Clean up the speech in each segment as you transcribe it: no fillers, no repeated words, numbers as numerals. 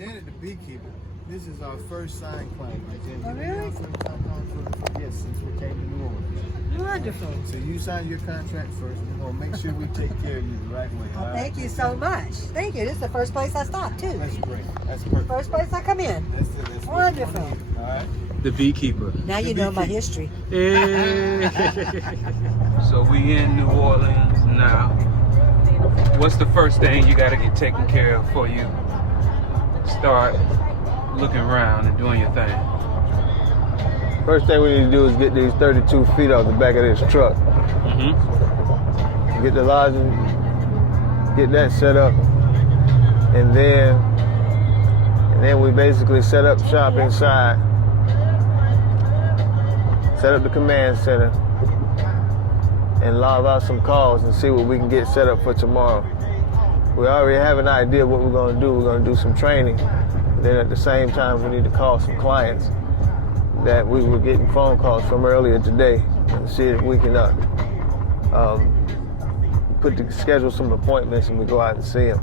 Janet, the beekeeper, this is our first sign claim. Oh, really? Yes, since we came to New Orleans. Wonderful. So you sign your contract first. We're going to make sure we take care of you the right way. Well, thank you so much. Thank you. This is the first place I stop, too. That's great. That's perfect. First place I come in. That's Wonderful. All right. The beekeeper. Now you know my history. Yeah. So we in New Orleans now. What's the first thing you got to get taken care of before you start looking around and doing your thing? First thing we need to do is get these 32 feet off the back of this truck. Mm-hmm. Get the lodging, get that set up, and then we basically set up shop inside. Set up the command center and log out some calls and see what we can get set up for tomorrow. We already have an idea of what we're going to do. We're going to do some training. Then at the same time, we need to call some clients that we were getting phone calls from earlier today and see if we can schedule some appointments and we go out and see them.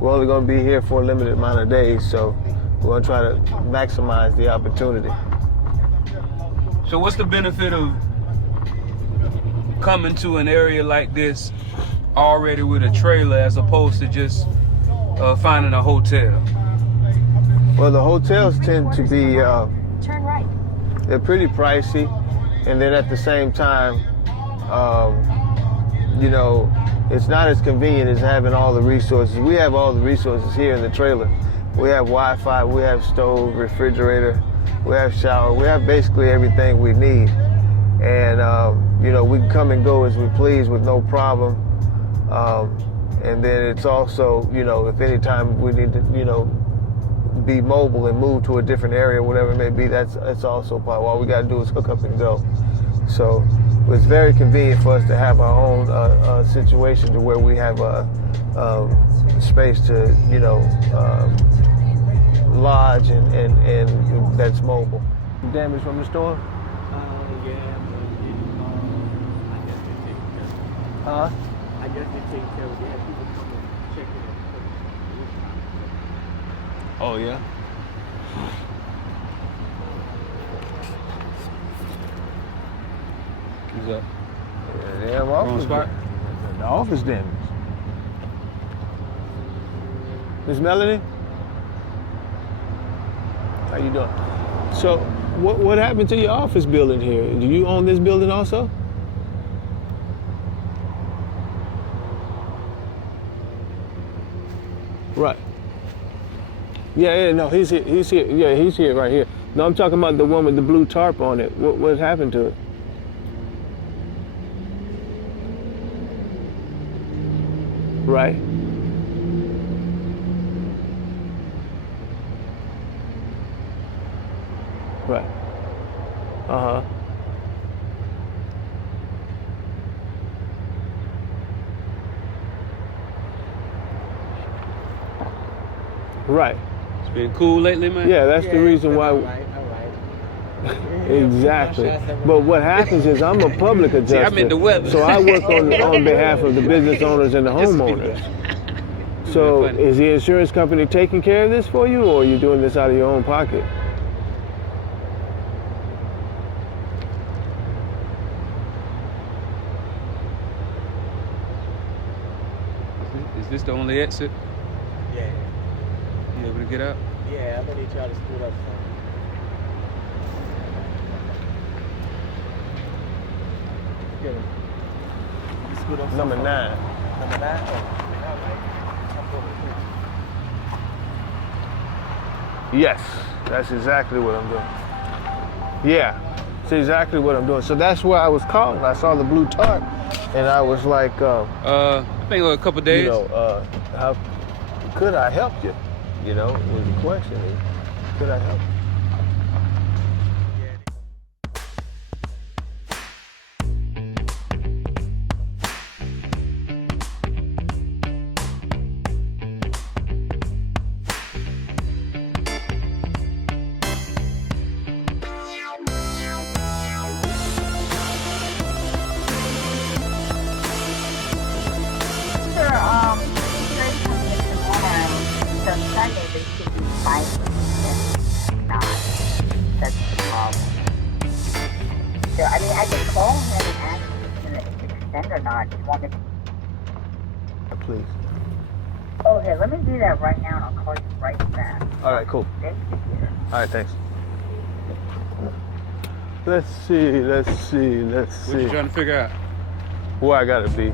We're only going to be here for a limited amount of days, so we're going to try to maximize the opportunity. So what's the benefit of coming to an area like this already with a trailer as opposed to just finding a hotel? Well, the hotels tend to be, Turn right. they're pretty pricey, and then at the same time, you know, it's not as convenient as having all the resources. We have all the resources here in the trailer. We have Wi-Fi, we have stove, refrigerator, we have shower, we have basically everything we need. And, you know, we can come and go as we please with no problem. And then it's also, you know, if any time we need to, you know, be mobile and move to a different area, whatever it may be, that's also part. All we got to do is hook up and go. So it's very convenient for us to have our own situation to where we have space to, you know, lodge and that's mobile. Damage from the storm? Yeah, I guess they take care of it. Huh? I guess they take care of it. They have people come and check it out. Oh, yeah? What's up? Yeah, the office. spot? The office damage. Miss Melanie? How you doing? So, what happened to your office building here? Do you own this building also? Right. Yeah, no, he's here. Yeah, he's here right here. No, I'm talking about the one with the blue tarp on it. What happened to it? Right. Right. Uh-huh. Right. It's been cool lately, man? Yeah, that's the reason why. All right. Exactly. But what happens is I'm a public adjuster. See, I'm in the weather. So I work on behalf of the business owners and the homeowners. So is the insurance company taking care of this for you, or are you doing this out of your own pocket? Is this the only exit? Yeah. You able to get out? Yeah, I'm gonna need y'all to scoot up some. Get him. You scoot up some. Number 9. Number 9? Yes, that's exactly what I'm doing. Yeah, that's exactly what I'm doing. So that's where I was calling. I saw the blue tarp, and I was like, I think a couple days. you know, how could I help you? You know, was the question. Could I help you? Registration is on the Sunday they should be fighting and not. That's the problem. So, I mean, I could call him and ask if it's going to extend or not. Just wanted to... Please. Okay, let me do that right now and I'll call you right back. All right, cool. Thank you, dear. All right, thanks. Let's see. What you trying to figure out? Where I gotta be.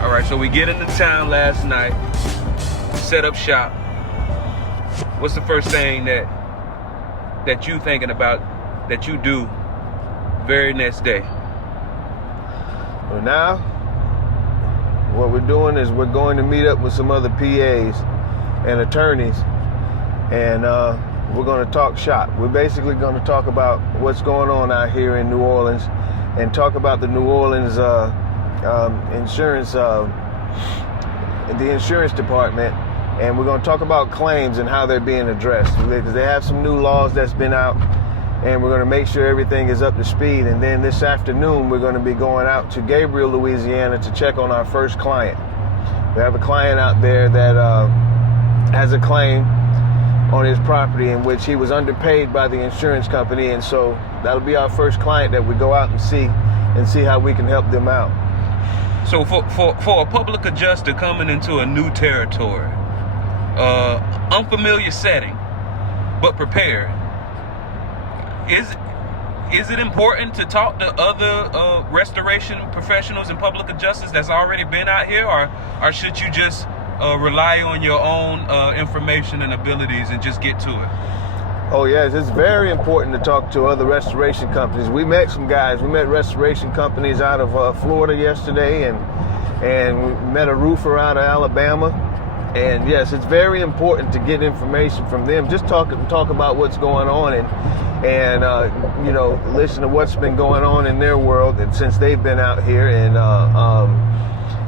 Alright, so we get into town last night, set up shop. What's the first thing that you thinking about that you do very next day? Well, now, what we're doing is we're going to meet up with some other PAs and attorneys, and we're going to talk shop. We're basically going to talk about what's going on out here in New Orleans and talk about the New Orleans insurance, the insurance department, and we're going to talk about claims and how they're being addressed, because they have some new laws that's been out, and we're going to make sure everything is up to speed. And then this afternoon we're going to be going out to Gabriel, Louisiana to check on our first client. We have a client out there that has a claim on his property in which he was underpaid by the insurance company, and so that'll be our first client that we go out and see how we can help them out. So for a public adjuster coming into a new territory, unfamiliar setting, but prepared, is it important to talk to other restoration professionals and public adjusters that's already been out here, or should you just rely on your own information and abilities and just get to it? Oh yes, it's very important to talk to other restoration companies. We met some guys. We met restoration companies out of Florida yesterday, and we met a roofer out of Alabama. And yes, it's very important to get information from them. Just talk about what's going on, and you know, listen to what's been going on in their world since they've been out here,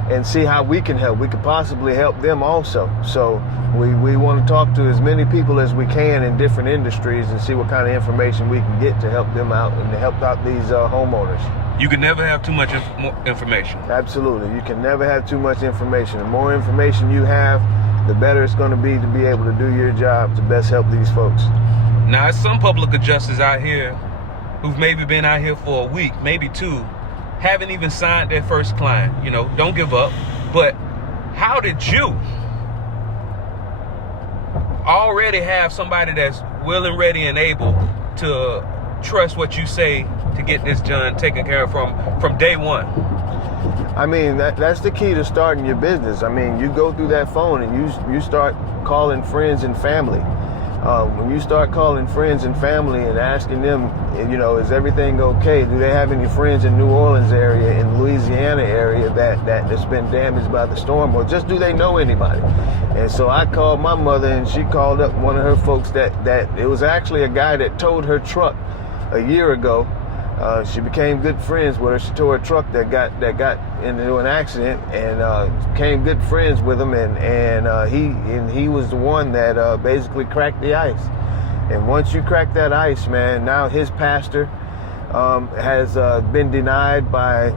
and see how we can help. We could possibly help them also. So we want to talk to as many people as we can in different industries and see what kind of information we can get to help them out and to help out these homeowners. You can never have too much information. Absolutely. You can never have too much information. The more information you have, the better it's going to be able to do your job to best help these folks. Now, there's some public adjusters out here who've maybe been out here for a week, maybe two, haven't even signed their first client. You know, don't give up. But how did you already have somebody that's willing, ready, and able to trust what you say to get this done, taken care of from day one? I mean, that's the key to starting your business. I mean, you go through that phone and you start calling friends and family. When you start calling friends and family and asking them, you know, is everything okay? Do they have any friends in New Orleans area, in Louisiana area that's been damaged by the storm, or just do they know anybody? And so I called my mother, and she called up one of her folks that it was actually a guy that towed her truck a year ago. She became good friends with her. She towed a truck that got into an accident, and became good friends with him, and he was the one that basically cracked the ice. And once you crack that ice, man, now his pastor has been denied by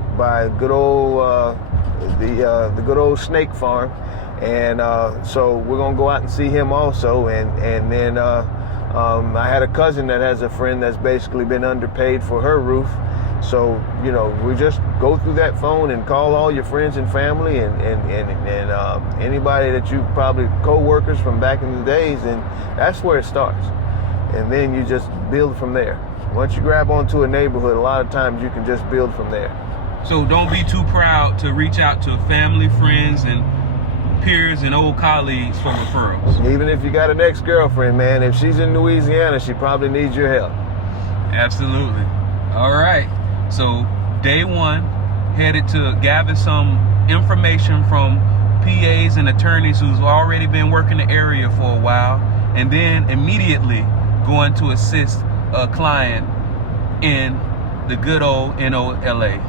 good old the good old snake farm, and so we're gonna go out and see him also, and then I had a cousin that has a friend that's basically been underpaid for her roof. So, you know, we just go through that phone and call all your friends and family and anybody that you probably co-workers from back in the days, and that's where it starts. And then you just build from there. Once you grab onto a neighborhood, a lot of times you can just build from there. So don't be too proud to reach out to family, friends, and peers and old colleagues for referrals. Even if you got an ex-girlfriend, man, if she's in Louisiana, she probably needs your help. Absolutely. All right. So day one, headed to gather some information from PAs and attorneys who's already been working the area for a while, and then immediately going to assist a client in the good old NOLA.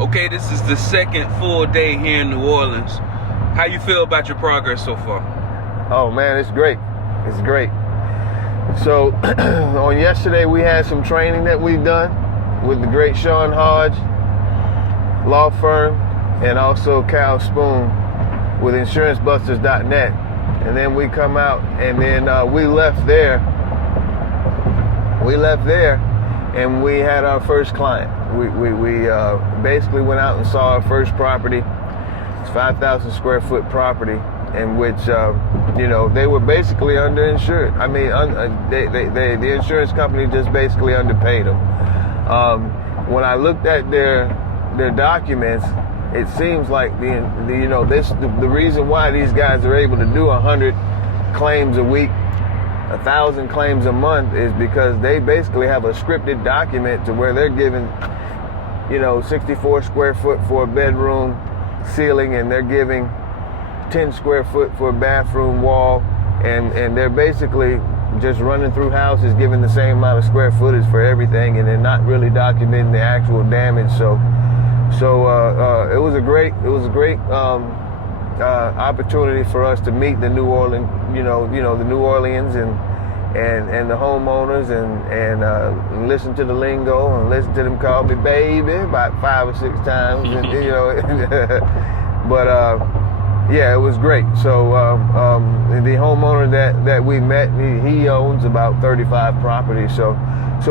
Okay, this is the second full day here in New Orleans. How you feel about your progress so far? Oh man, it's great. It's great. So on yesterday we had some training that we've done with the great Sean Hodge law firm and also Cal Spoon with insurancebusters.net. And then we come out and then we left there and we had our first client. We basically went out and saw our first property. It's 5,000 square foot property in which, they were basically underinsured. I mean, the insurance company just basically underpaid them. When I looked at their documents, it seems like the reason why these guys are able to do 100 claims a week, 1,000 claims a month is because they basically have a scripted document to where they're giving 64 square foot for a bedroom ceiling, and they're giving 10 square foot for a bathroom wall, and they're basically just running through houses giving the same amount of square footage for everything, and they're not really documenting the actual damage. So it was a great opportunity for us to meet the New Orleans, the New Orleans and the homeowners and listen to the lingo and listen to them call me baby about 5 or 6 times, and, but yeah, it was great. So the homeowner that we met, he owns about 35 properties. So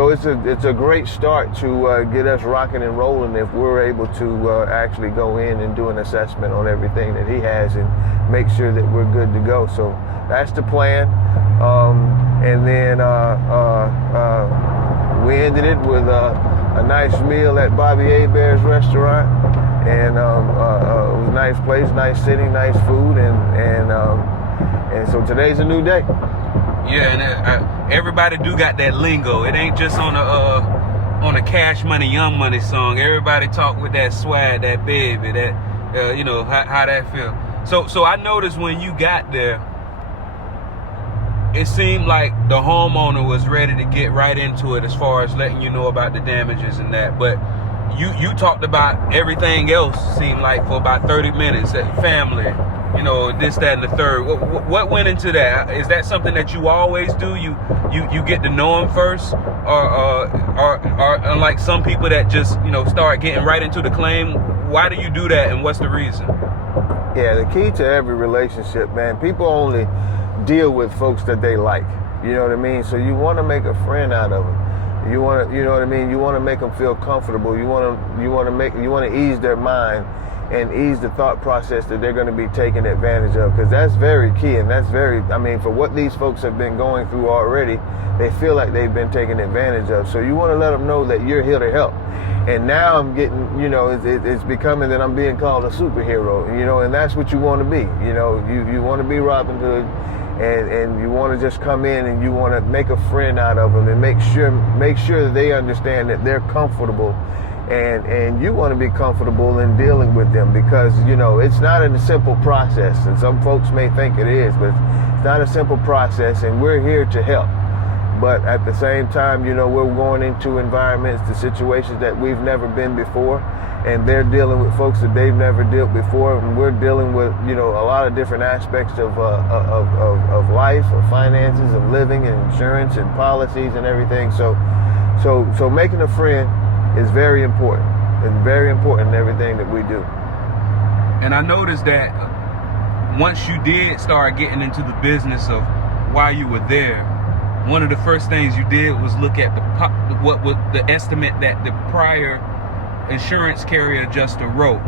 it's a great start to get us rocking and rolling if we're able to actually go in and do an assessment on everything that he has and make sure that we're good to go. So that's the plan. And then we ended it with a nice meal at Bobby Hebert's restaurant, and it was a nice place, nice sitting, nice food, and so today's a new day. Yeah, and everybody do got that lingo. It ain't just on a Cash Money, Young Money song. Everybody talk with that swag, that baby, that how that feel. So I noticed when you got there, it seemed like the homeowner was ready to get right into it as far as letting you know about the damages and that. But you talked about everything else, seemed like, for about 30 minutes, family, this, that, and the third. What went into that? Is that something that you always do? You get to know them first, or unlike some people that just start getting right into the claim? Why do you do that, and what's the reason? Yeah, the key to every relationship, man, people only deal with folks that they like. You know what I mean? So you want to make a friend out of them. You want to, you want to make them feel comfortable. You want to ease their mind and ease the thought process that they're going to be taken advantage of, because that's very key, and that's for what these folks have been going through already, they feel like they've been taken advantage of. So you want to let them know that you're here to help. And now I'm getting, it's becoming that I'm being called a superhero, and that's what you want to be. You want to be Robin Hood, and you want to just come in and you want to make a friend out of them and make sure that they understand that they're comfortable, and you want to be comfortable in dealing with them, because it's not a simple process, and some folks may think it is, but it's not a simple process, and we're here to help. But at the same time, you know, we're going into environments, the situations that we've never been before, and they're dealing with folks that they've never dealt before, and we're dealing with, you know, a lot of different aspects of life, of finances, of living, and insurance, and policies, and everything. So making a friend is very important, and very important in everything that we do. And I noticed that once you did start getting into the business of why you were there, one of the first things you did was look at what was the estimate that the prior insurance carrier adjuster wrote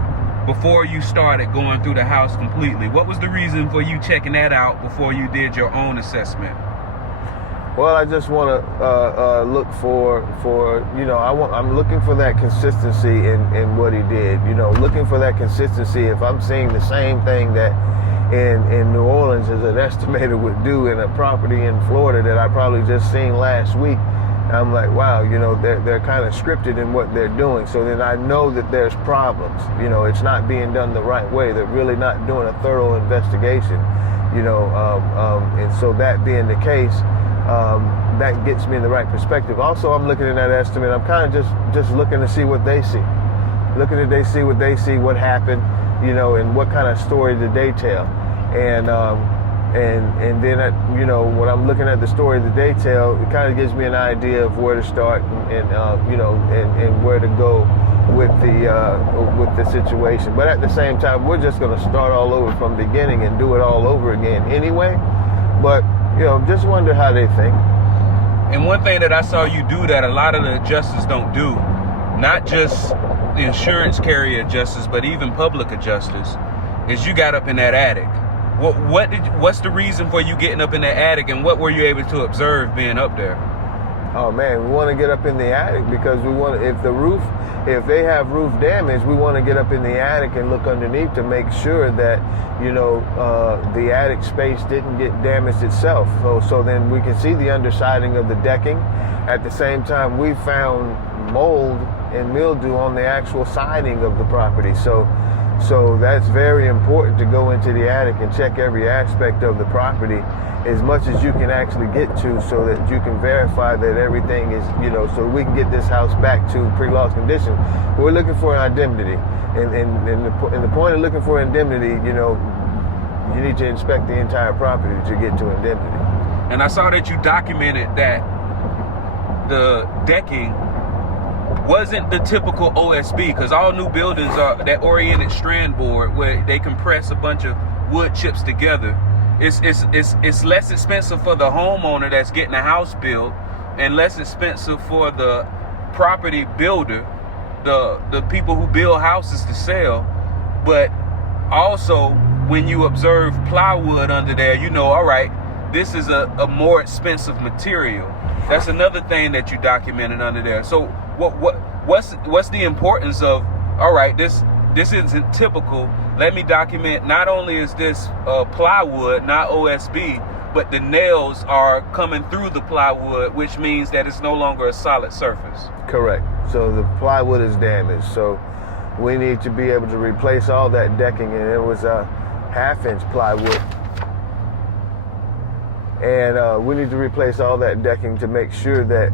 before you started going through the house completely. What was the reason for you checking that out before you did your own assessment? Well, I just want to look for you know, I'm looking for that consistency in what he did. You know, looking for that consistency. If I'm seeing the same thing that in New Orleans as an estimator would do in a property in Florida that I probably just seen last week, I'm like, wow, you know, they're kind of scripted in what they're doing. So then I know that there's problems. You know, it's not being done the right way. They're really not doing a thorough investigation. You know, and so that being the case, that gets me in the right perspective. Also, I'm looking at that estimate. I'm kind of just looking to see what they see. Looking at what they see, what happened, you know, and what kind of story did they tell. And then, you know, when I'm looking at the story that they tell, it kind of gives me an idea of where to start and you know, and where to go with the situation. But at the same time, we're just going to start all over from the beginning and do it all over again anyway. But, you know, just wonder how they think. And one thing that I saw you do that a lot of the adjusters don't do, not just insurance carrier adjusters, but even public adjusters, is you got up in that attic. What's the reason for you getting up in that attic, and what were you able to observe being up there? Oh man, we want to get up in the attic because we want, if they have roof damage, we want to get up in the attic and look underneath to make sure that, you know, the attic space didn't get damaged itself. So then we can see the undersiding of the decking. At the same time, we found mold and mildew on the actual siding of the property. So that's very important to go into the attic and check every aspect of the property as much as you can actually get to, so that you can verify that everything is, you know, so we can get this house back to pre-loss condition. We're looking for an indemnity, and the point of looking for indemnity, you know, you need to inspect the entire property to get to indemnity. And I saw that you documented that the decking wasn't the typical OSB, because all new buildings are that oriented strand board where they compress a bunch of wood chips together. It's less expensive for the homeowner that's getting a house built, and less expensive for the property builder, the people who build houses to sell. But also, when you observe plywood under there, you know, all right, this is a more expensive material. That's another thing that you documented under there. So what's the importance of, all right, this isn't typical. Let me document, not only is this plywood, not OSB, but the nails are coming through the plywood, which means that it's no longer a solid surface. Correct. So the plywood is damaged. So we need to be able to replace all that decking, and it was a 1/2-inch plywood. And we need to replace all that decking to make sure that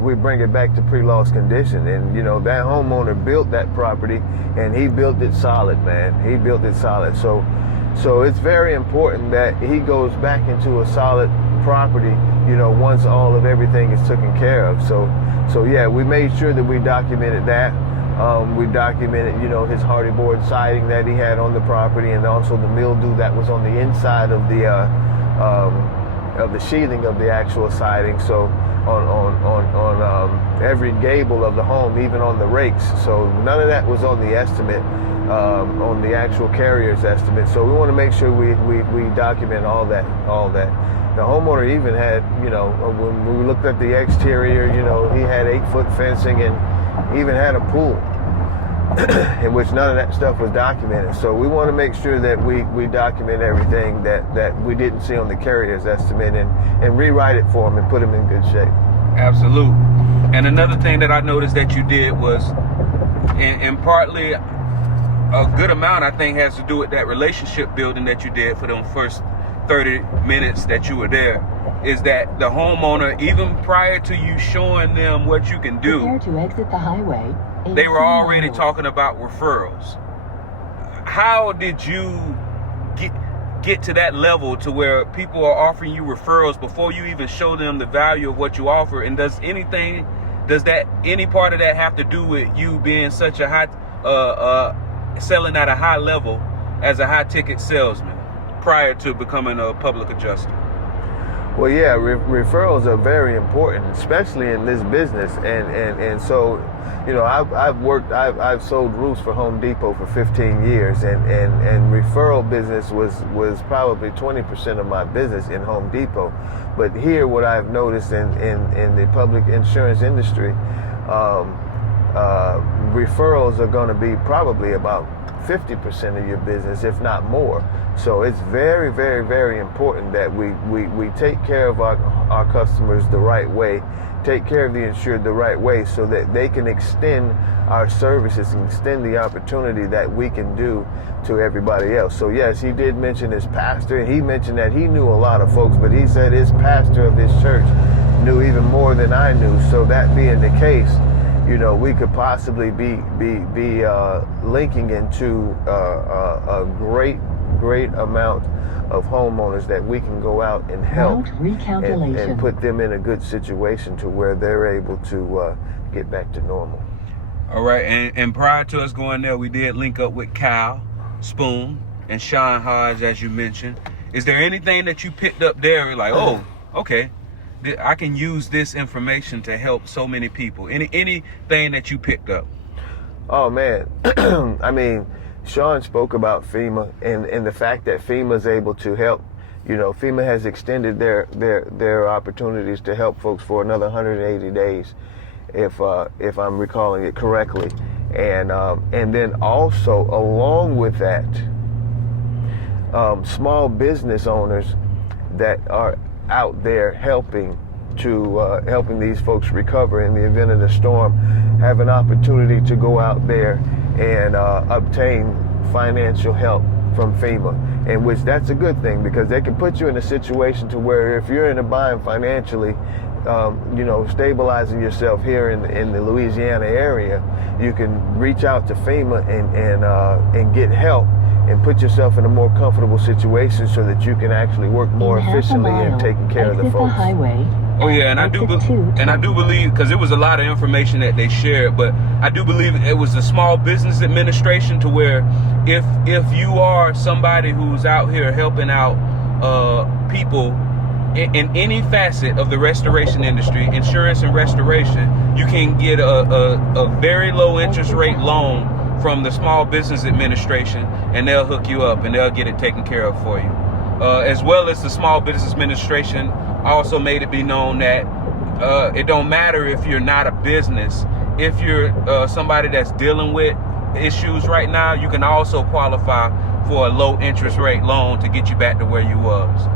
we bring it back to pre-loss condition. And, you know, that homeowner built that property, and he built it solid, man. He built it solid. So it's very important that he goes back into a solid property, you know, once all of everything is taken care of. So yeah, we made sure that we documented that. We documented, you know, his hardy board siding that he had on the property, and also the mildew that was on the inside of the sheathing of the actual siding. So on every gable of the home, even on the rakes. So none of that was on the estimate, on the actual carrier's estimate. So we want to make sure we document all that. The homeowner even had, you know, when we looked at the exterior, you know, he had 8-foot fencing and even had a pool, in which none of that stuff was documented. So we want to make sure that we document everything that we didn't see on the carrier's estimate, and rewrite it for them and put them in good shape. Absolute. And another thing that I noticed that you did was, and partly a good amount, I think, has to do with that relationship building that you did for them first 30 minutes that you were there. is that the homeowner, even prior to you showing them what you can do, Prepare to exit the highway. they were 18 already miles. talking about referrals. How did you get to that level to where people are offering you referrals before you even show them the value of what you offer? And does any part of that have to do with you being such a high selling at a high level as a high ticket salesman prior to becoming a public adjuster? Well, yeah, referrals are very important, especially in this business. And so, you know, I've sold roofs for Home Depot for 15 years, and referral business was probably 20% of my business in Home Depot. But here, what I've noticed in the public insurance industry, referrals are going to be probably about 50% of your business, if not more. So it's very, very, very important that we take care of our customers the right way, take care of the insured the right way, so that they can extend our services and extend the opportunity that we can do to everybody else. So yes, he did mention his pastor. He mentioned that he knew a lot of folks, but he said his pastor of his church knew even more than I knew. So that being the case, you know, we could possibly be linking into a great amount of homeowners that we can go out and help and put them in a good situation to where they're able to get back to normal. All right, and prior to us going there, we did link up with Kyle Spoon and Sean Hodge, as you mentioned. Is there anything that you picked up there, like, oh, okay, I can use this information to help so many people? Anything that you picked up? Oh man, I mean, Sean spoke about FEMA and the fact that FEMA is able to help. You know, FEMA has extended their opportunities to help folks for another 180 days, if I'm recalling it correctly. And then also along with that, small business owners that are out there helping these folks recover in the event of the storm have an opportunity to go out there and obtain financial help from FEMA, and which that's a good thing, because they can put you in a situation to where if you're in a bind financially, you know, stabilizing yourself here in the Louisiana area, you can reach out to FEMA and get help and put yourself in a more comfortable situation so that you can actually work more efficiently in taking care of the folks. Oh yeah, and I do believe, because it was a lot of information that they shared, but I do believe it was the Small Business Administration, to where if you are somebody who's out here helping out people in any facet of the restoration industry, insurance and restoration, you can get a very low interest rate loan from the Small Business Administration, and they'll hook you up and they'll get it taken care of for you. As well as the Small Business Administration also made it be known that it don't matter if you're not a business. If you're somebody that's dealing with issues right now, you can also qualify for a low interest rate loan to get you back to where you was.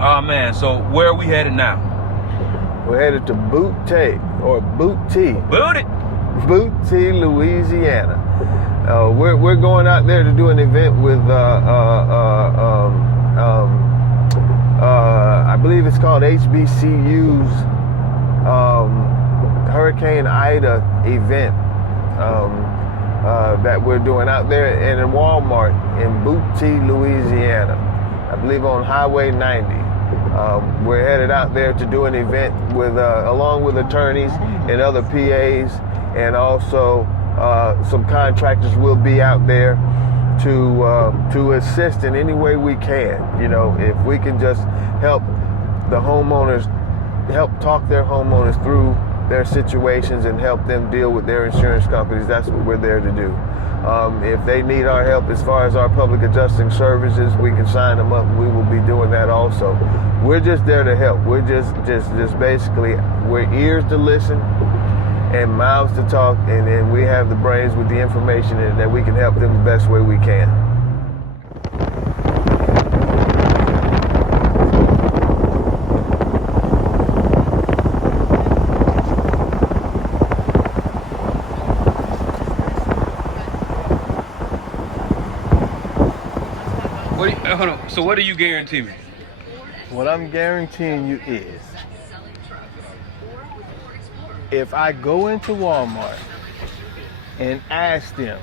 Oh man, so where are we headed now? We're headed to Booty, Louisiana. We're going out there to do an event with I believe it's called HBCU's Hurricane Ida event that we're doing out there in a Walmart in Booty, Louisiana. I believe on Highway 90. We're headed out there to do an event with along with attorneys and other PAs, and also some contractors will be out there to assist in any way we can. You know, if we can just help the homeowners, help talk their homeowners through their situations and help them deal with their insurance companies, that's what we're there to do. If they need our help as far as our public adjusting services, we can sign them up. We will be doing that also. We're just there to help. We're just basically, we're ears to listen and mouths to talk, and then we have the brains with the information that we can help them the best way we can. Hold on. So what do you guarantee me? What I'm guaranteeing you is, if I go into Walmart and ask them,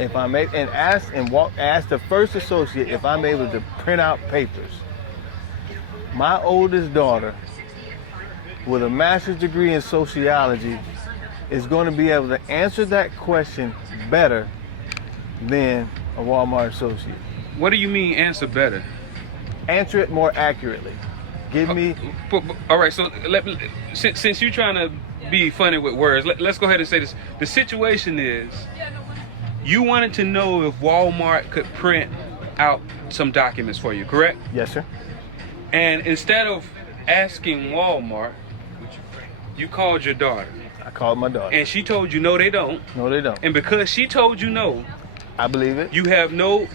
if I'm able, and ask the first associate if I'm able to print out papers, my oldest daughter, with a master's degree in sociology, is going to be able to answer that question better than a Walmart associate. What do you mean answer better? Answer it more accurately. Give me. All right, so since you're trying to be funny with words, let's go ahead and say this. The situation is, you wanted to know if Walmart could print out some documents for you, correct? Yes, sir. And instead of asking Walmart, you called your daughter. I called my daughter. And she told you no, they don't. No, they don't. And because she told you no, I believe it. you have no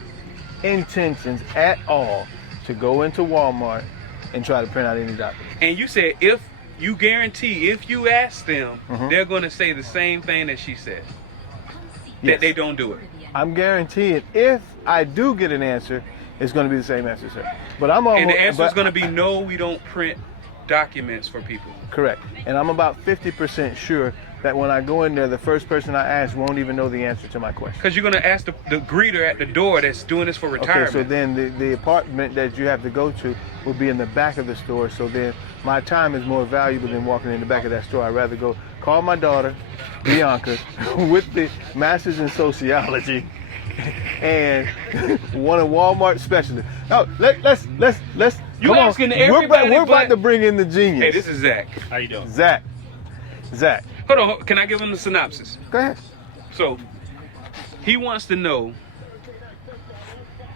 intentions at all to go into Walmart and try to print out any documents. And you said if you guarantee, if you ask them, Mhm. they're going to say the same thing that she said. Yes. That they don't do it. I'm guaranteeing if I do get an answer, it's going to be the same answer, sir. But I'm almost. And the answer is going to be no, we don't print documents for people. Correct. And I'm about 50% sure that when I go in there, the first person I ask won't even know the answer to my question. Because you're going to ask the greeter at the door that's doing this for retirement. Okay, so then the apartment that you have to go to will be in the back of the store. So then my time is more valuable than walking in the back of that store. I'd rather go call my daughter, Bianca, with the master's in sociology, and one of Walmart specialists. No, let's. You come asking on. everybody We're but- about to bring in the genius. Hey, this is Zach. How you doing? Zach. Hold on, can I give him the synopsis? Go ahead. So, he wants to know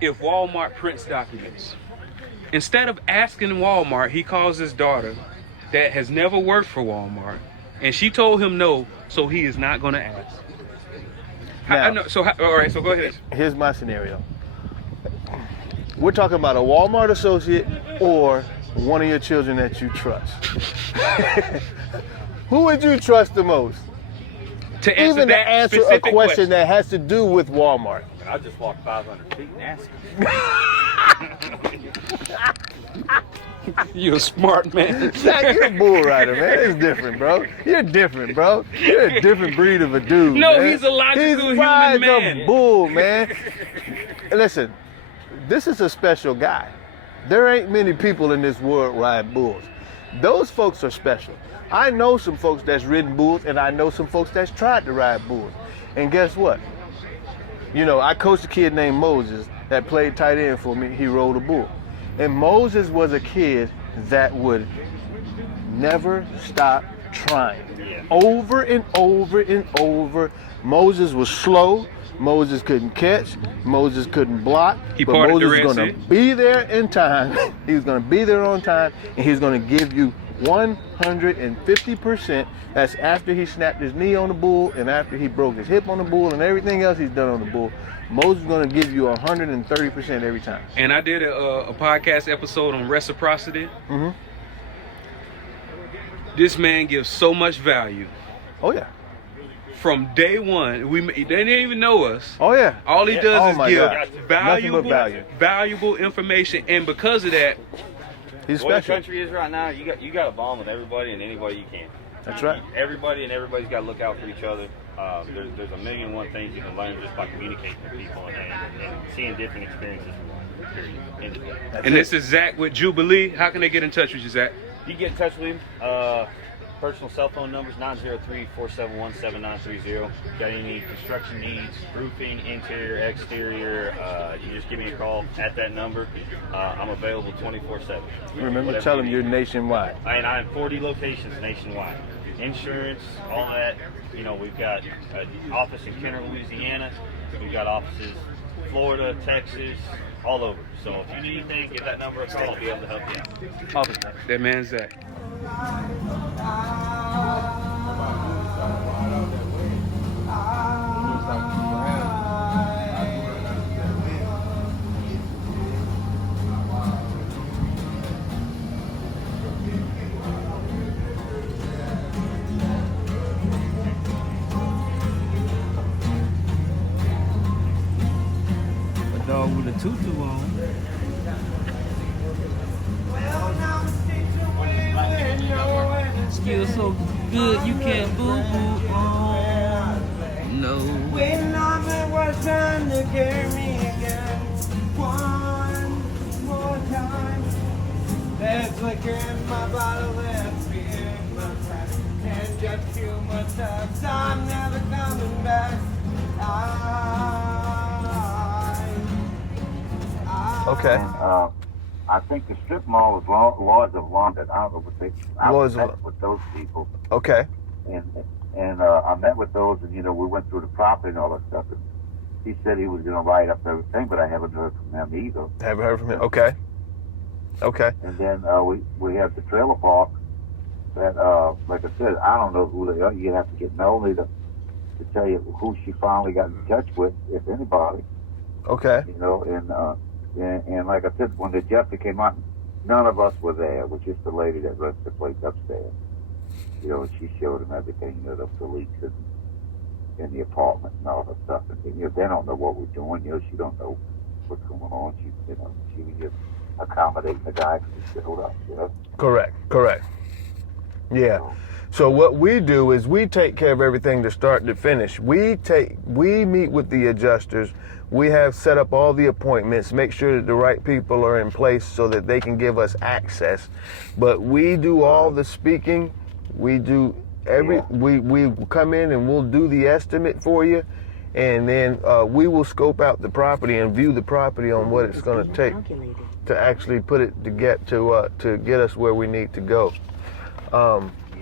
if Walmart prints documents. Instead of asking Walmart, he calls his daughter that has never worked for Walmart, and she told him no, so he is not going to ask. Now- I know. So, all right. So go ahead. Here's my scenario. We're talking about a Walmart associate or one of your children that you trust. Who would you trust the most? To answer Even to that answer a specific question that has to do with Walmart. I just walked 500 feet and asked him. You're a smart man. Zach, you're a bull rider, man. It's different, bro. You're different, bro. You're a different breed of a dude. No, man. he's a logical human rides man. a bull, man. Listen, this is a special guy. There ain't many people in this world ride bulls. Those folks are special. I know some folks that's ridden bulls, and I know some folks that's tried to ride bulls. And guess what? You know, I coached a kid named Moses that played tight end for me. He rode a bull. And Moses was a kid that would never stop trying. Over and over and over. Moses was slow. Moses couldn't catch. Moses couldn't block. He but parted the Moses Red was going Sea. to be there in time. He was going to be there on time, and he was going to give you 150%. That's after he snapped his knee on the bull and after he broke his hip on the bull and everything else he's done on the bull. Moses is going to give you 130% every time. And I did a podcast episode on reciprocity. Mm-hmm. This man gives so much value. Oh, yeah. From day one, they didn't even know us. Oh, yeah. All he does Oh, is my give God. Nothing but value. valuable information, and because of that, He's The way the special. country is right now, you got to bond with everybody and anybody you can. That's right. Everybody and everybody's got to look out for each other. There's a million and one things you can learn just by communicating with people and seeing different experiences. Period. and this is Zach with Jubilee. How can they get in touch with you, Zach? You can get in touch with him. Personal cell phone numbers 903-471-7930. Got any construction needs, roofing, interior, exterior, you just give me a call at that number. I'm available 24/7. Remember, tell him you're nationwide. And I have 40 locations nationwide. Insurance, all that. You know, we've got an office in Kenner, Louisiana. We've got offices Florida, Texas, all over. So if you need anything, give that number a call. I'll be able to help you out. Office. That man's Zach. A dog with a tutu on. so good you can't boo-boo on. No. When Mama was trying to carry me again, one more time. There's liquor in my bottle and beer in my pack, and just too much times I'm never coming back. Okay. And, I think the strip mall is Lords of London. I don't know what they. I met with those people. Okay. And I met with those, and we went through the property and all that stuff. And he said he was going to write up everything, but I haven't heard from him either. Haven't heard from him. Okay. Okay. And then we have the trailer park that, like I said, I don't know who they are. You have to get Melanie to tell you who she finally got in touch with, if anybody. Okay. And like I said, when the adjuster came out, none of us were there. It was just the lady that runs the place upstairs. And she showed him everything, the leaks in the apartment and all that stuff. And they don't know what we're doing. She don't know what's going on. She was just accommodating the guy who showed up. Correct. Yeah. So what we do is we take care of everything to start to finish. We meet with the adjusters. We have set up all the appointments, make sure that the right people are in place so that they can give us access. But we do all the speaking. We do we come in and we'll do the estimate for you, and then we will scope out the property and view the property on what it's going to take to actually put it to get us where we need to go.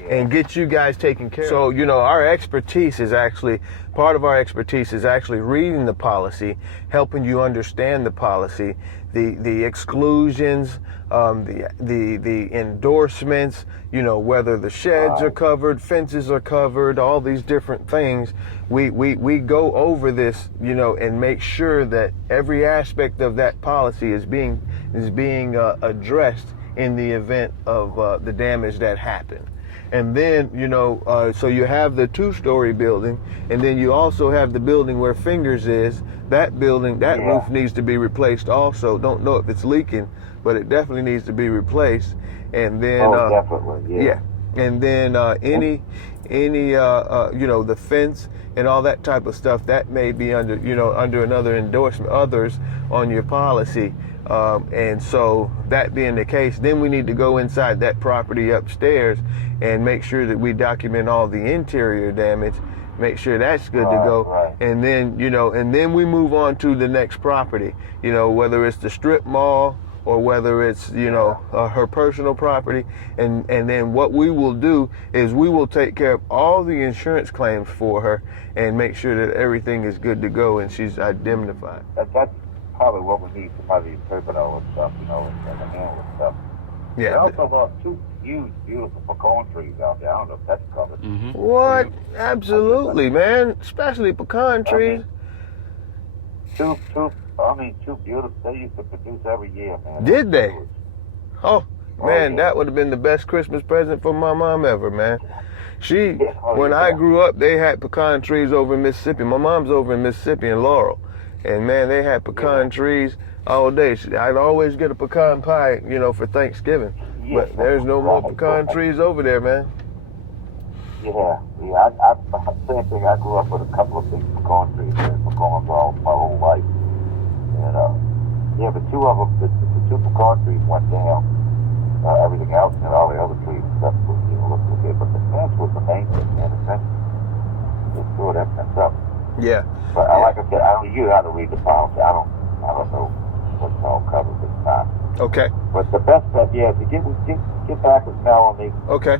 And get you guys taken care of. So, our expertise is actually, part of our expertise is actually reading the policy, helping you understand the policy, the exclusions, the endorsements, whether the sheds are covered, fences are covered, all these different things. We go over this, and make sure that every aspect of that policy is being addressed in the event of the damage that happened. And then, so you have the 2-story building, and then you also have the building where Fingers is. That building, roof needs to be replaced also. Don't know if it's leaking, but it definitely needs to be replaced. And then, definitely, yeah. And then any the fence and all that type of stuff, that may be under another endorsement, others on your policy. And so that being the case, then we need to go inside that property upstairs and make sure that we document all the interior damage, make sure that's good to go. Right. And then, and then we move on to the next property, whether it's the strip mall or whether it's, her personal property. And then what we will do is we will take care of all the insurance claims for her and make sure that everything is good to go and she's indemnified. That's probably what we need to probably interpret all this stuff, and the handle and stuff. Yeah. We also have 2 huge, beautiful pecan trees out there. I don't know if that's covered. Mm-hmm. What? Absolutely, man. Especially pecan trees. Two beautiful. They used to produce every year, man. Did they? Oh, man, yeah. That would have been the best Christmas present for my mom ever, man. When I yeah. grew up, they had pecan trees over in Mississippi. My mom's over in Mississippi in Laurel. And, man, they had pecan trees all day. I'd always get a pecan pie, for Thanksgiving. Yeah. But there's no more pecan trees over there, man. Yeah. I same thing. I grew up with a couple of big pecan trees and pecans all my whole life. And, but 2 of them, the 2 pecan trees went down. Everything else and all the other trees and stuff looked okay. But the fence was the main thing, man. The fence, they threw that fence up. Yeah. But like I said, you got to read the policy. I don't know what's all covered this time. Okay. But the best bet, is to get back with Melanie. Okay.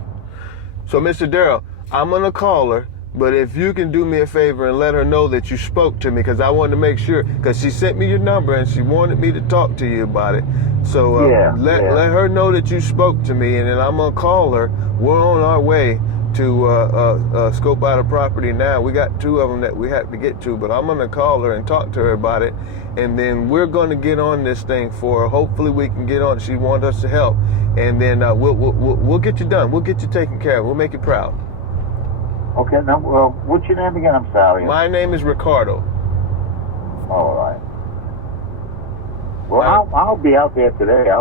So, Mr. Darrell, I'm going to call her, but if you can do me a favor and let her know that you spoke to me, because I wanted to make sure, because she sent me your number and she wanted me to talk to you about it. So let her know that you spoke to me, and then I'm going to call her. We're on our way to scope out a property now. We got 2 of them that we have to get to, but I'm going to call her and talk to her about it, and then we're going to get on this thing for her. Hopefully we can get on. She wants us to help, and then we'll get you done. We'll get you taken care of. We'll make you proud. Okay, now, what's your name again? I'm sorry. My name is Ricardo. All right. Well, I'll be out there today. I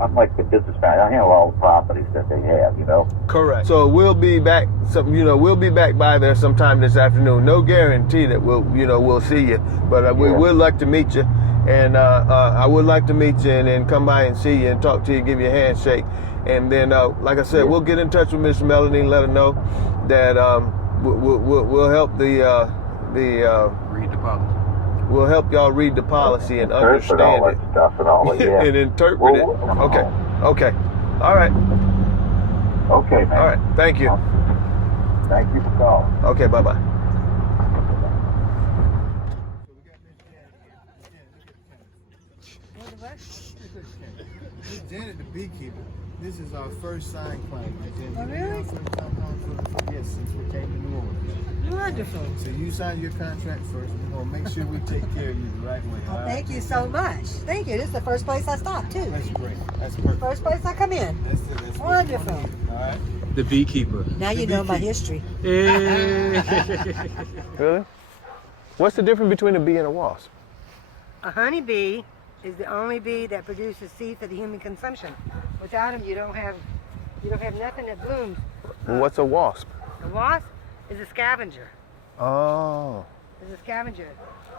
I'm like the business guy. I handle all the properties that they have, you know. Correct. So we'll be back. We'll be back by there sometime this afternoon. No guarantee that we'll see you, but we would like to meet you, and I would like to meet you and then come by and see you and talk to you, give you a handshake, and then like I said, we'll get in touch with Miss Melanie and let her know that we'll help read the policy. We'll help y'all read the policy and understand all it. that stuff and all that, yeah. And interpret it. Okay. Okay. All right. Okay, man. All right. Thank you. Thank you for calling. Okay. Bye-bye. This Janet, the beekeeper. This is our first sign claim. Oh, really? Yes, since we came to New Orleans. Wonderful. So you sign your contract first. We're gonna make sure we take care of you the right way. Well, thank you so much. Thank you. This is the first place I stopped, too. That's great. That's perfect. First place I come in. That's Wonderful. All right. The beekeeper. Now you know my history. Yeah. Really? What's the difference between a bee and a wasp? A honeybee is the only bee that produces seeds for the human consumption. Without them, you don't have nothing that blooms. What's a wasp? A wasp is a scavenger. Oh. It's a scavenger.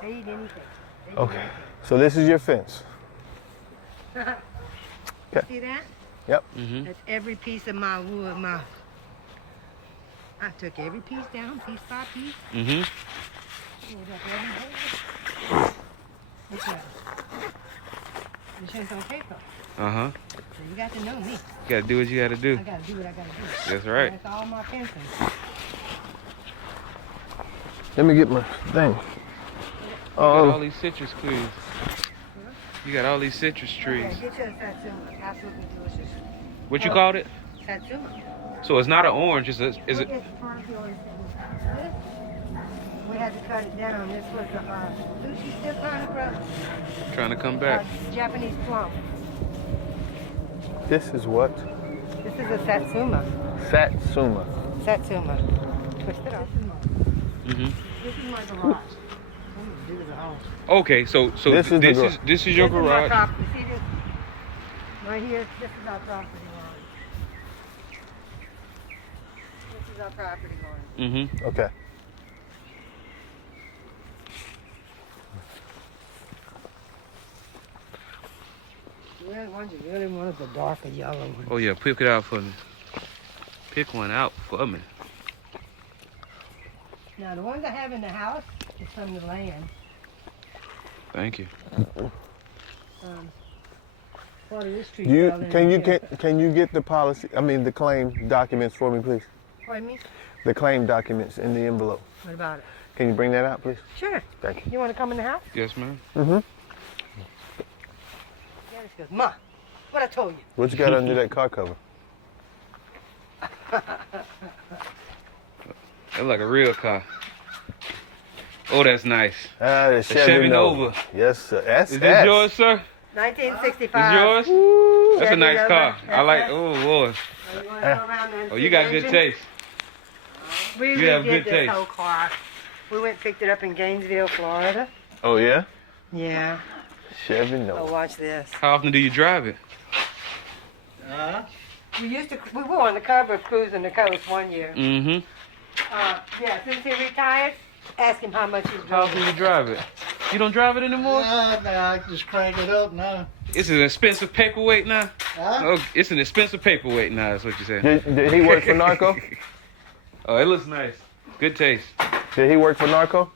They eat anything. They eat Okay. So this is your fence. anything. Okay. See that? Yep. Mm-hmm. That's every piece of my wood. I took every piece down, piece by piece. Mm-hmm. Pulled up every hole. What's that? You show some paper. Uh-huh. So you got to know me. You gotta do what you gotta do. I gotta do what I gotta do. That's right. That's all my fencing. Let me get my thing. You got all these citrus trees. You got all these citrus trees. Okay, get you a satsuma. Absolutely delicious. What you called it? Satsuma. So it's not an orange, is it? Look at the part of the orange thing. This, we had to cut it down. This was the Lucy still kind of gross. Trying to come back. Japanese plum. This is what? This is a satsuma. Satsuma. Satsuma. Twist it off. Mm-hmm. This is my garage. Okay, so This is the garage. this is your This is my garage. property. See this? Right here. This is our property line. This is our property line. Mm-hmm. Okay. You really wanted the darker yellow one. Oh yeah, pick it out for me. Pick one out for me. Now the ones I have in the house is from the land. Thank you. Part of this tree. Can you get the policy? I mean the claim documents for me, please. Pardon me? The claim documents in the envelope. What about it? Can you bring that out, please? Sure. Thank you. You want to come in the house? Yes, ma'am. Mm-hmm. Yeah, this goes, Ma, what I told you. What you got under that car cover? That's like a real car. Oh, that's nice. The Chevy Nova. Yes, sir. That's Is this yours, sir? 1965. Is yours? That's a Chevy nice Nova. car. I That's like. it. Oh, boy. Oh, you want to go around there and Oh, see you the got good engine? taste. We You have redid good this taste. whole car. We went and picked it up in Gainesville, Florida. Oh yeah. Yeah. Chevy Oh, Nova. watch this. How often do you drive it? We were on the cover of Cruising the Coast one year. Mm-hmm. Yeah, since he retired, ask him how much he's How drove. often you drive it? You don't drive it anymore? I just crank it up now. It's an expensive paperweight now? Huh? Oh, it's an expensive paperweight now, that's what you said. Did he work for Narco? Oh, it looks nice. Good taste. Did he work for Narco?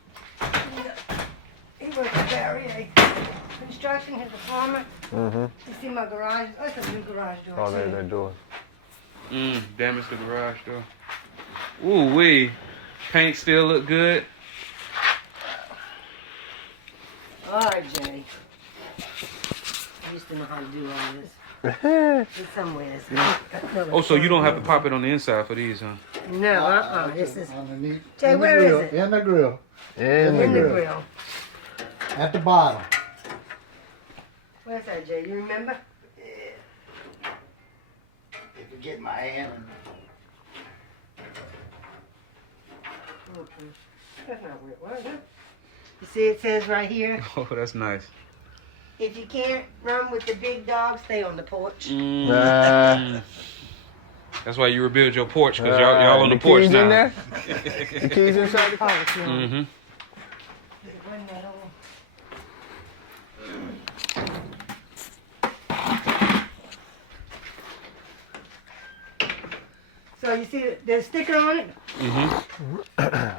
He was a Barrier Construction, his apartment. Mm-hmm. You see my garage? Oh, it's a new garage door. Oh, too. they're doing. Damage the garage door. Ooh wee. Paint still look good. All right, Jenny. I used to know how to do all this. It's somewhere. Oh, so you don't have to pop it on the inside for these, huh? No, this is Underneath. Jay, in where the is grill, it? In the grill. And in the grill. grill. At the bottom. Where's that, Jay? You remember? If you get my hand. Okay. That's not where it was, huh? You see it says right here, Oh, that's nice. If you can't run with the big dog, stay on the porch. That's why you rebuild your porch, because y'all on the porch keys now. In there? The keys inside the car? Mm-hmm. So you see the sticker on it? Mm-hmm.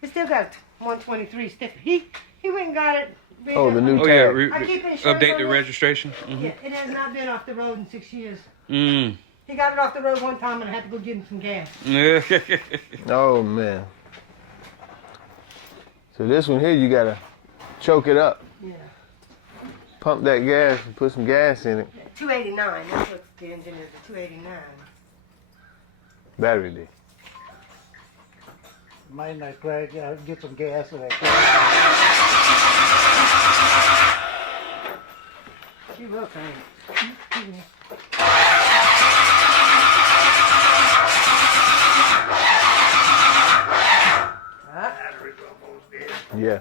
It still got a 123 sticker. He went and got it. Oh, the new Oh yeah, tag. I keep insurance update on the this. registration. Mm-hmm. Yeah, it has not been off the road in 6 years. Mm. He got it off the road one time and I had to go get him some gas. Oh, man. So this one here, you got to choke it up. Yeah. Pump that gas and put some gas in it. 289. That's what the engine is. A 289. Battery D. Might not crack. Get some gas in that. She will crank. Yeah.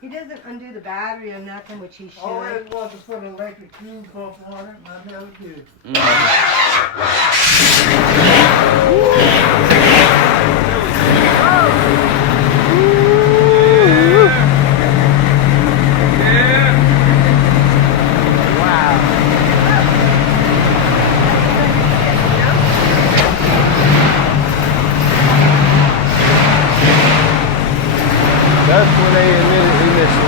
He doesn't undo the battery or nothing, which he should. Always want to put an electric fuse pump on it, and I never do. That's when they emitted ignition.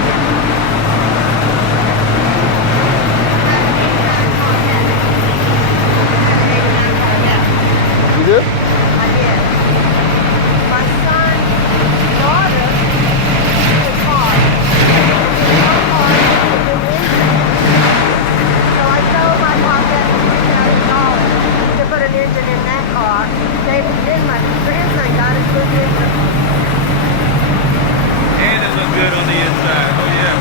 You good? I did. My son's daughter did a car. Her car was a new engine. So I sold my car for $3,000 to put an engine in that car. Then my grandson got it, put it in the car. And it look good on the inside. Oh yeah.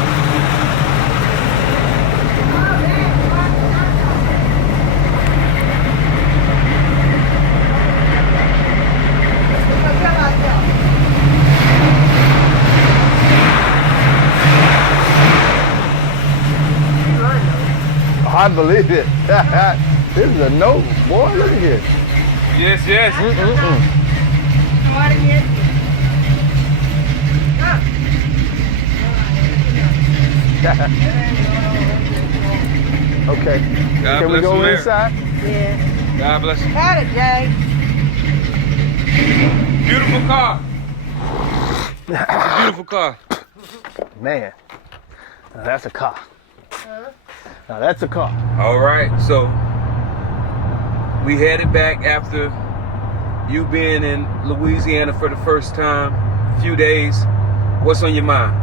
I believe it. This is a no, boy. Look at this. Yes, yes. Okay. God Can we bless go America. inside? Yeah. God bless you. Had it, Jay. Beautiful car. It's a beautiful car. Man, now that's a car. Now that's a car. All right, so we headed back after you being in Louisiana for the first time, a few days. What's on your mind?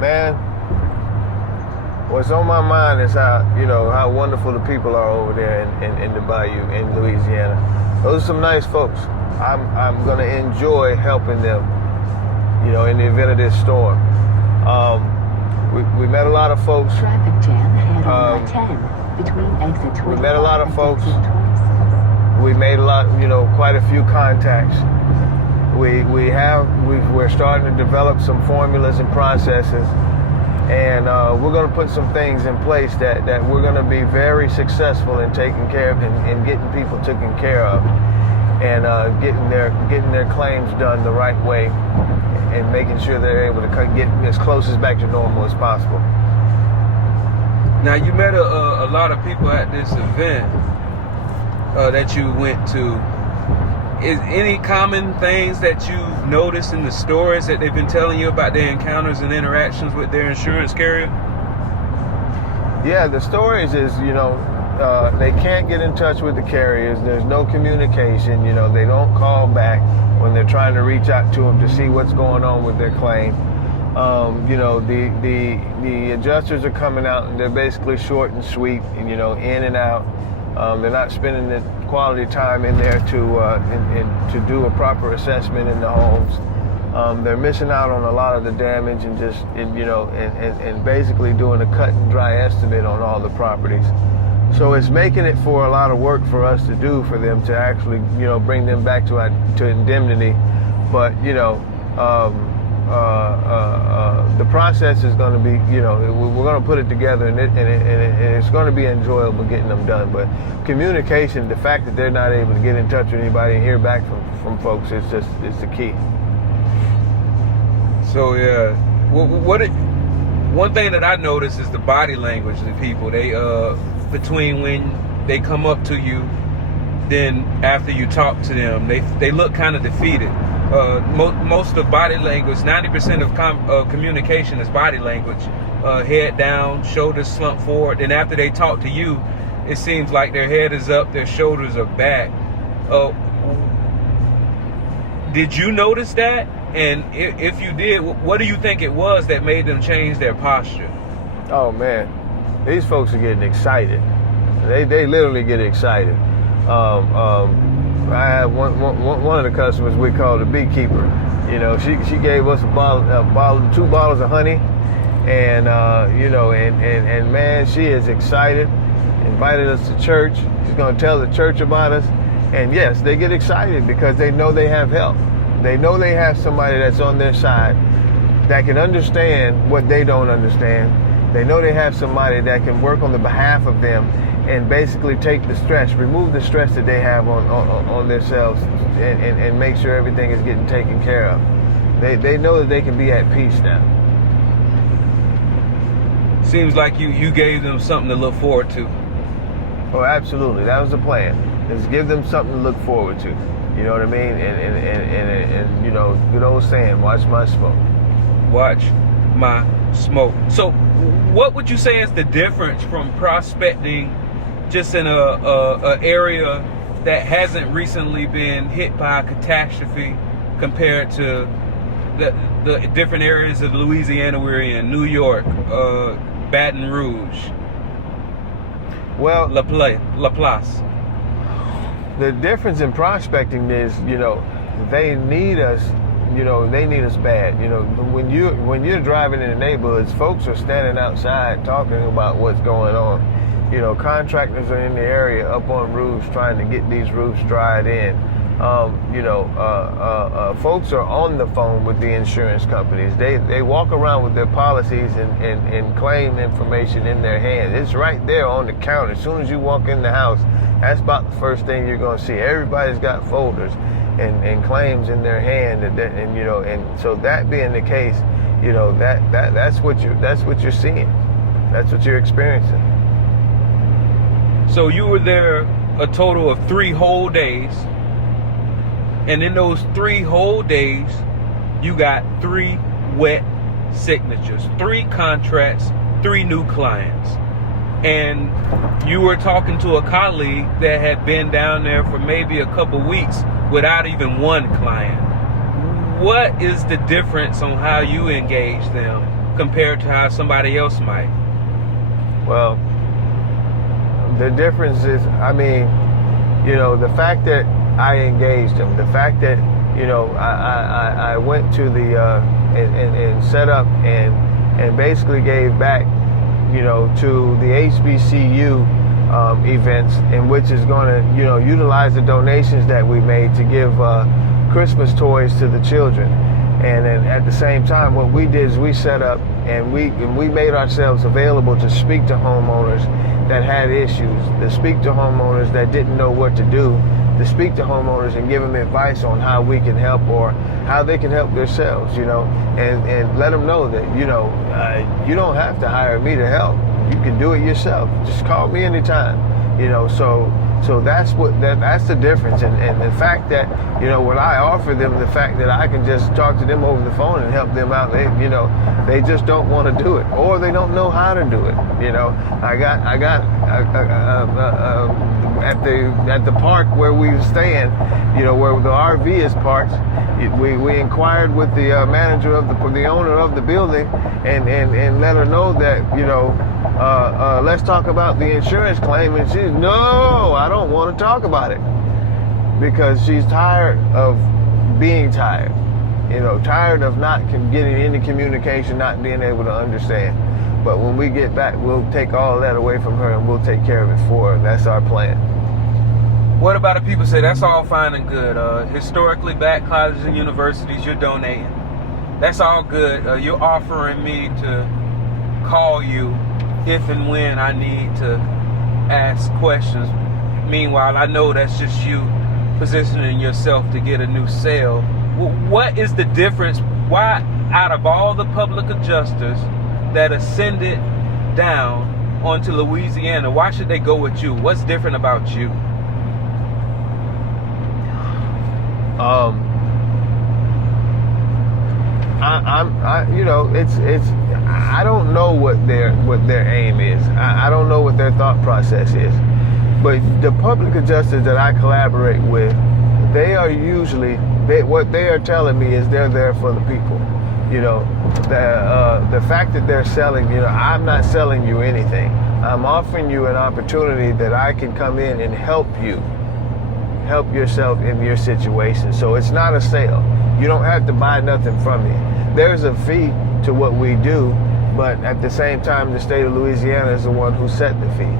Man, what's on my mind is how wonderful the people are over there in the bayou in Louisiana. Those are some nice folks. I'm gonna enjoy helping them, in the event of this storm. We met a lot of folks. Traffic jam ahead on 10 between exit 25 We met a lot of and folks. exit 26. We made quite a few contacts. We're starting to develop some formulas and processes, and we're going to put some things in place that we're going to be very successful in taking care of and getting people taken care of, and getting their claims done the right way, and making sure they're able to get as close as back to normal as possible. Now, you met a lot of people at this event that you went to. Is any common things that you've noticed in the stories that they've been telling you about their encounters and interactions with their insurance carrier? Yeah, the stories is, they can't get in touch with the carriers. There's no communication. They don't call back when they're trying to reach out to them to see what's going on with their claim. The adjusters are coming out and they're basically short and sweet, and in and out. They're not spending the quality time in there to do a proper assessment in the homes. They're missing out on a lot of the damage and and basically doing a cut and dry estimate on all the properties. So it's making it for a lot of work for us to do for them to actually bring them back to indemnity. But the process is going to be, we're going to put it together, and it's going to be enjoyable getting them done. But communication, the fact that they're not able to get in touch with anybody and hear back from folks, it's the key. So yeah, one thing that I noticed is the body language of the people. They between when they come up to you, then after you talk to them, they look kind of defeated. Most of body language, 90% of communication is body language. Head down, shoulders slumped forward. And after they talk to you, it seems like their head is up, their shoulders are back. Did you notice that? And if you did, what do you think it was that made them change their posture? Oh man, these folks are getting excited. They literally get excited. I have one of the customers we call the beekeeper. She gave us two bottles of honey, and and man, she is excited. Invited us to church. She's going to tell the church about us, and yes, they get excited because they know they have help. They know they have somebody that's on their side that can understand what they don't understand. They know they have somebody that can work on the behalf of them and basically take the stress, remove the stress that they have on themselves, and make sure everything is getting taken care of. They know that they can be at peace now. Seems like you gave them something to look forward to. Oh, absolutely. That was the plan. Is give them something to look forward to. You know what I mean? And good old saying, watch my smoke. Watch my smoke. So what would you say is the difference from prospecting just in a area that hasn't recently been hit by a catastrophe compared to the different areas of Louisiana we're in, New York, Baton Rouge, La Place? The difference in prospecting is, they need us. They need us bad. When you're driving in the neighborhoods, folks are standing outside talking about what's going on. Contractors are in the area up on roofs trying to get these roofs dried in. Folks are on the phone with the insurance companies. They walk around with their policies and claim information in their hand. It's right there on the counter. As soon as you walk in the house, that's about the first thing you're going to see. Everybody's got folders and claims in their hand, and so that being the case, that's what you're seeing. That's what you're experiencing. So you were there a total of 3 whole days. And in those 3 whole days, you got 3 wet signatures, 3 contracts, 3 new clients. And you were talking to a colleague that had been down there for maybe a couple weeks without even 1 client. What is the difference on how you engage them compared to how somebody else might? Well, the difference is, the fact that I engaged them, the fact that, I went to the, and set up and basically gave back, to the HBCU events, in which is going to, utilize the donations that we made to give Christmas toys to the children. And then at the same time, what we did is we set up and we made ourselves available to speak to homeowners that had issues, to speak to homeowners that didn't know what to do, to speak to homeowners and give them advice on how we can help or how they can help themselves, and let them know that, you don't have to hire me to help. You can do it yourself. Just call me anytime, So that's that's the difference, and the fact that when I offer them the fact that I can just talk to them over the phone and help them out, they just don't want to do it, or they don't know how to do it. I got at the park where we were staying, where the RV is parked. We inquired with the manager of the owner of the building, and let her know that let's talk about the insurance claim, and she's no, I don't want to talk about it, because she's tired of being tired, tired of not getting any communication, not being able to understand. But when we get back, we'll take all of that away from her and we'll take care of it for her. That's our plan. What about if people say that's all fine and good? Historically black colleges and universities, you're donating. That's all good. You're offering me to call you if and when I need to ask questions. Meanwhile, I know that's just you positioning yourself to get a new sale. What is the difference? Why, out of all the public adjusters that ascended down onto Louisiana, why should they go with you? What's different about you? I don't know what their aim is. I don't know what their thought process is. But the public adjusters that I collaborate with, they are usually, what they are telling me is they're there for the people. You know, the fact that they're selling, I'm not selling you anything. I'm offering you an opportunity that I can come in and help yourself in your situation. So it's not a sale. You don't have to buy nothing from me. There's a fee to what we do, but at the same time, the state of Louisiana is the one who set the fee.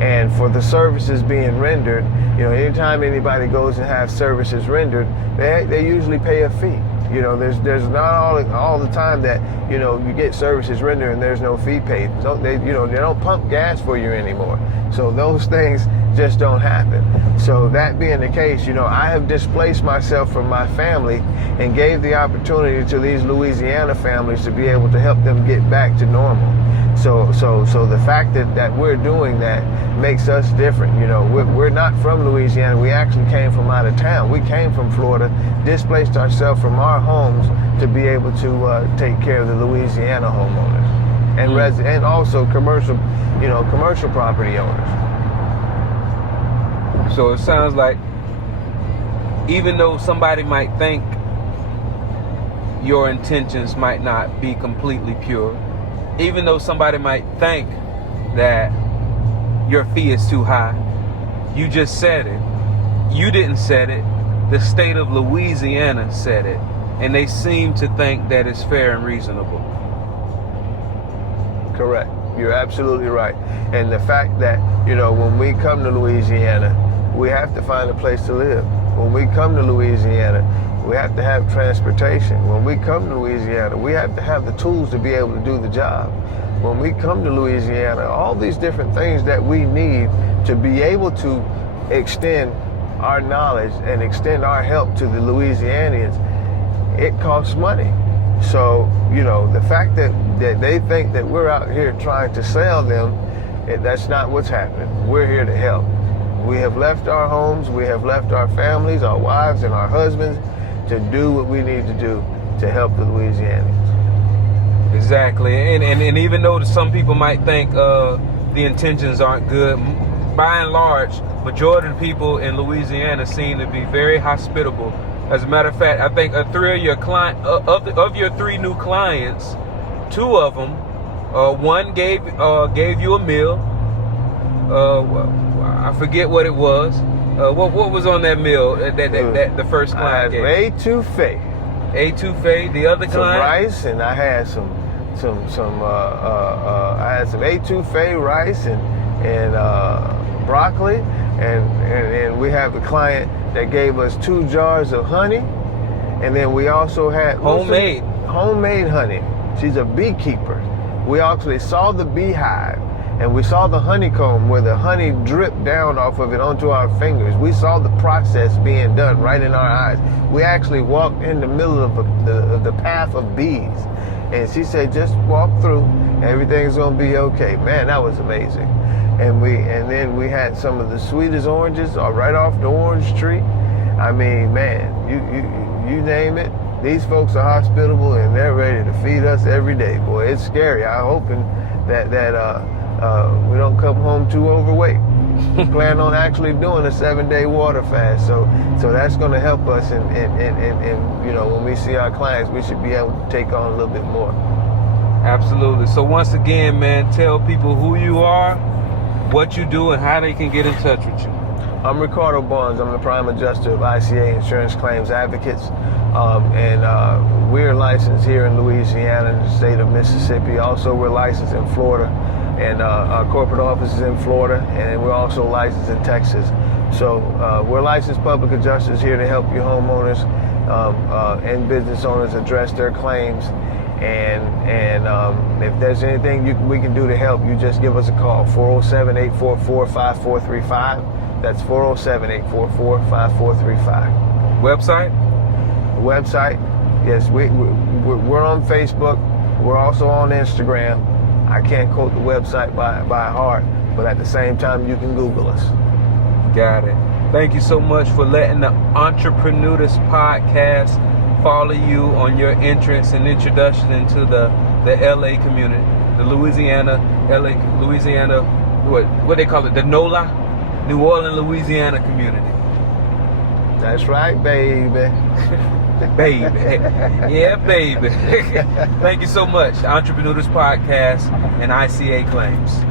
And for the services being rendered, anytime anybody goes and has services rendered, they usually pay a fee. There's not all the time that, you get services rendered and there's no fee paid. So they don't pump gas for you anymore. So those things just don't happen. So that being the case, I have displaced myself from my family and gave the opportunity to these Louisiana families to be able to help them get back to normal. So the fact that we're doing that makes us different. We're not from Louisiana. We actually came from out of town. We came from Florida, displaced ourselves from our homes to be able to take care of the Louisiana homeowners and and also commercial property owners. So it sounds like even though somebody might think your intentions might not be completely pure, even though somebody might think that your fee is too high, you just said it. You didn't set it. The state of Louisiana said it. And they seem to think that it's fair and reasonable. Correct. You're absolutely right. And the fact that, when we come to Louisiana, we have to find a place to live. When we come to Louisiana, we have to have transportation. When we come to Louisiana, we have to have the tools to be able to do the job. When we come to Louisiana, all these different things that we need to be able to extend our knowledge and extend our help to the Louisianians, it costs money. So, the fact that they think that we're out here trying to sell them, that's not what's happening. We're here to help. We have left our homes, we have left our families, our wives and our husbands to do what we need to do to help the Louisianians. Exactly. And even though some people might think the intentions aren't good, by and large, majority of the people in Louisiana seem to be very hospitable. As a matter of fact, I think three of your of your three new clients, two of them, one gave you a meal. I forget what it was. What was on that meal that the first client gave? Etouffee. Etouffee. The other some client? Rice, and I had some etouffee, rice, and broccoli, and we have a client that gave us 2 jars of honey, and then we also had homemade honey. She's a beekeeper. We actually saw the beehive, and we saw the honeycomb where the honey dripped down off of it onto our fingers. We saw the process being done right in our eyes. We actually walked in the middle of the path of bees, and she said, just walk through, everything's gonna be okay. Man, that was amazing. And then we had some of the sweetest oranges right off the orange tree. I mean, man, you name it. These folks are hospitable and they're ready to feed us every day. Boy, it's scary. I'm hoping that we don't come home too overweight. We plan on actually doing a 7-day water fast, so that's going to help us. And when we see our clients, we should be able to take on a little bit more. Absolutely. So once again, man, tell people who you are, what you do, and how they can get in touch with you. I'm Ricardo Barnes. I'm the Prime Adjuster of ICA Insurance Claims Advocates. We're licensed here in Louisiana in the state of Mississippi. Also, we're licensed in Florida. And our corporate office is in Florida. And we're also licensed in Texas. So we're licensed public adjusters here to help you homeowners and business owners address their claims. And if there's anything we can do to help, you just give us a call, 407-844-5435. That's 407-844-5435. Website, yes, we're on Facebook. We're also on Instagram. I can't quote the website by heart, but at the same time, you can Google us. Got it. Thank you so much for letting the Entrepreneurs Podcast follow you on your entrance and introduction into the LA community, the Louisiana, what they call it, the NOLA, New Orleans, Louisiana community. That's right, baby. Baby. Yeah, baby. Thank you so much. Entrepreneurs Podcast and ICA Claims.